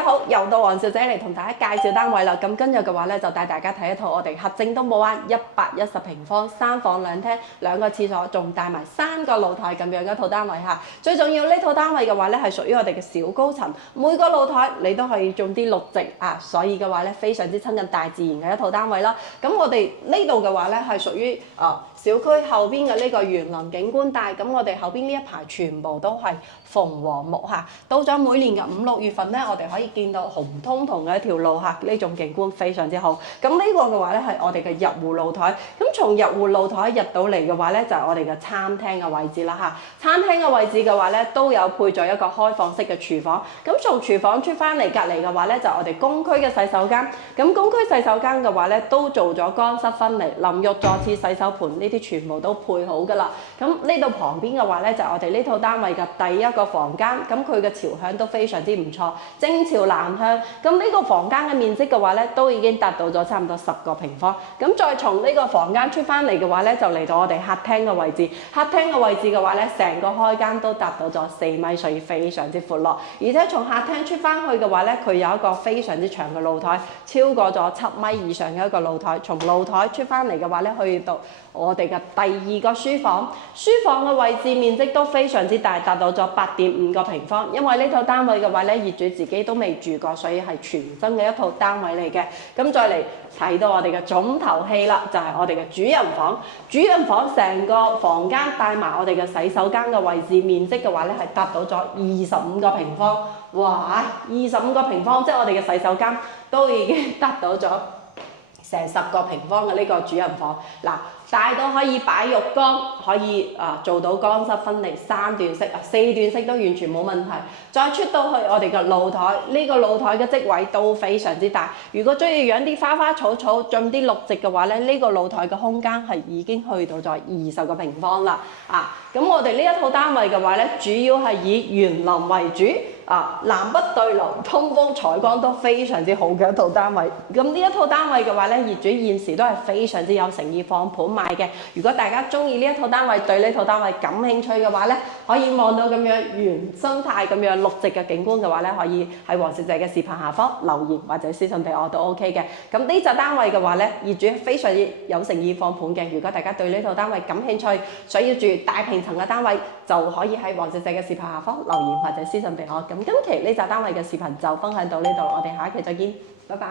家好，又到黃小姐嚟同大家介紹單位啦。咁今日嘅話咧，就帶大家睇一套我哋核證東寶灣110平方3房2廳2個廁所，仲帶埋3個露台咁樣嘅一套單位嚇。最重要呢套單位嘅話咧，係屬於我哋嘅小高層，每個露台你都可以種啲綠植啊，所以嘅話咧，非常之親近大自然嘅一套單位啦。咁我哋呢度嘅話咧，係屬於小區後邊嘅呢個園林景觀帶，咁我哋後邊呢一排全部都係鳳凰木嚇。到咗每年嘅5、6月份咧，我哋可以見到紅彤彤嘅一條路嚇，呢種景觀非常之好。咁呢個嘅話咧係我哋嘅入戶露台，咁從入戶露台入到嚟嘅話咧，就係我哋嘅餐廳嘅位置啦嚇。餐廳嘅位置嘅話咧，都有配咗一個開放式嘅廚房。咁從廚房出翻嚟隔離嘅話咧，就係我哋公區嘅洗手間。咁公區洗手間嘅話咧，都做咗乾濕分離、淋浴座廁、洗手盤呢啲全部都配好㗎啦。咁呢度旁邊嘅話咧，就係我哋呢套單位嘅第一個房間。咁佢嘅朝向都非常之唔錯，正朝南向。咁呢個房間嘅面積嘅話咧，都已經達到咗差唔多10個平方。咁再從呢個房間出翻嚟嘅話咧，就嚟到我哋客廳嘅位置。客廳嘅位置嘅話咧，成個開間都達到咗4米，所以非常之闊落。而且從客廳出翻去嘅話咧，佢有一個非常之長嘅露台，超過咗7米以上嘅一個露台。從露台出翻嚟嘅話咧，去到我哋嘅第2個書房。書房嘅位置面積都非常之大，達到咗8.5個平方。因為呢套單位嘅話咧，業主自己都未住過，所以係全新嘅一套單位嚟嘅。咁再嚟睇到我哋嘅重頭戲啦，就係我哋嘅主人房。主人房成個房間帶埋我哋嘅洗手間嘅位置面積嘅話咧，係達到咗25個平方。哇！25個平方，即係我哋嘅洗手間都已經達到咗成10個平方嘅呢個主人房。嗱，大到可以擺浴缸，可以做到乾濕分離3段式4段式都完全冇問題。再出到去我哋嘅露台，呢個露台嘅職位都非常之大。如果中意養啲花花草草、種啲綠植嘅話咧，呢個露台嘅空間係已經去到咗20個平方啦。咁我哋呢一套單位嘅話咧，主要係以園林為主。南北對流，通風採光都非常之好嘅一套單位。咁呢一套單位嘅話咧，業主現時都係非常之有誠意放盤賣嘅。如果大家中意呢一套單位，對呢套單位感興趣嘅話咧，可以望到咁樣原生態咁樣綠植嘅景觀嘅話咧，可以喺黃小姐嘅視頻下方留言或者私信俾我都 OK 嘅。咁呢隻單位嘅話咧，業主非常之有誠意放盤嘅。如果大家對呢套單位感興趣，想要住大平層嘅單位，就可以喺黃小姐嘅視頻下方留言或者私信俾我。咁今期呢集單位嘅視頻就分享到呢度，我哋下一期再見，拜拜。